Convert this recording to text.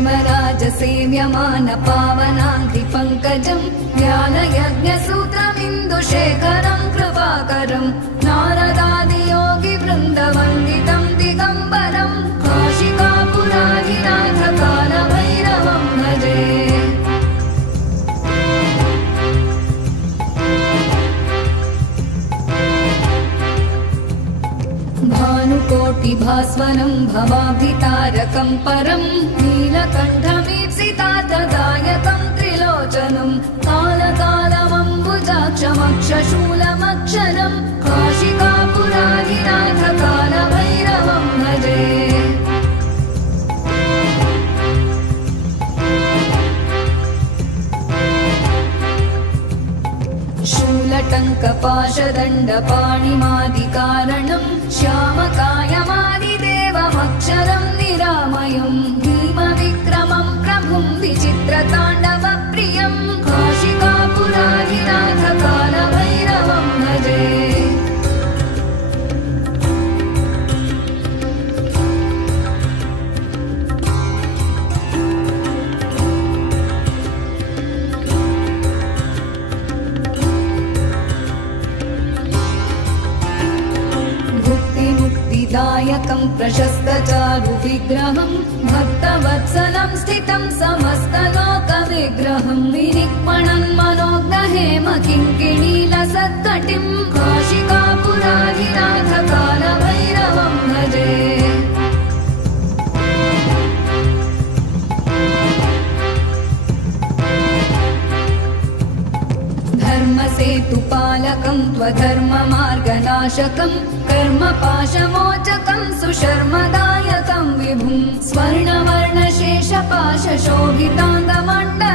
क्षेमराजसेव्यमान पावनाङ्घ्रिपङ्कजं ज्ञानयज्ञसूत्रमिन्दुशेखरं कृपाकरं नारदादियोगिवृन्दवन्दितं दिगम्बरं काशिकापुराधिनाथकालभैरवं भजे। भानुकोटिभास्वरं भवाब्धितारकं परं नीलकण्ठमीप्सितार्थदायकं त्रिलोचनं कालकालमम्बुजाक्षमक्षशूलमक्षरं काशिकापुराधिनाथकालभैरवं भजे। शूलटङ्कपाशदण्डपाणिमादिकारणं श्यामकायमादिदेवमक्षरं निरामयं भीमविक्रमं प्रभुं विचित्रताण्डवप्रियं काशिकापुराधिनाथकालभैरवं भजे। दायकं प्रशस्तचारुविग्रहं भक्तवत्सलं स्थितं समस्तलोकविग्रहं विनिक्मणं मनोज्ञहेम किङ्किणीलसत्कटिं काशिकापुराधिनाथकालभैरवं भजे। धर्मसेतुपालकं त्वधर्ममार्गनाशकं कर्मपाशमोचकं सुशर्मदायकं विभुं स्वर्णवर्णशेषपाशशोभिताङ्गमण्डलं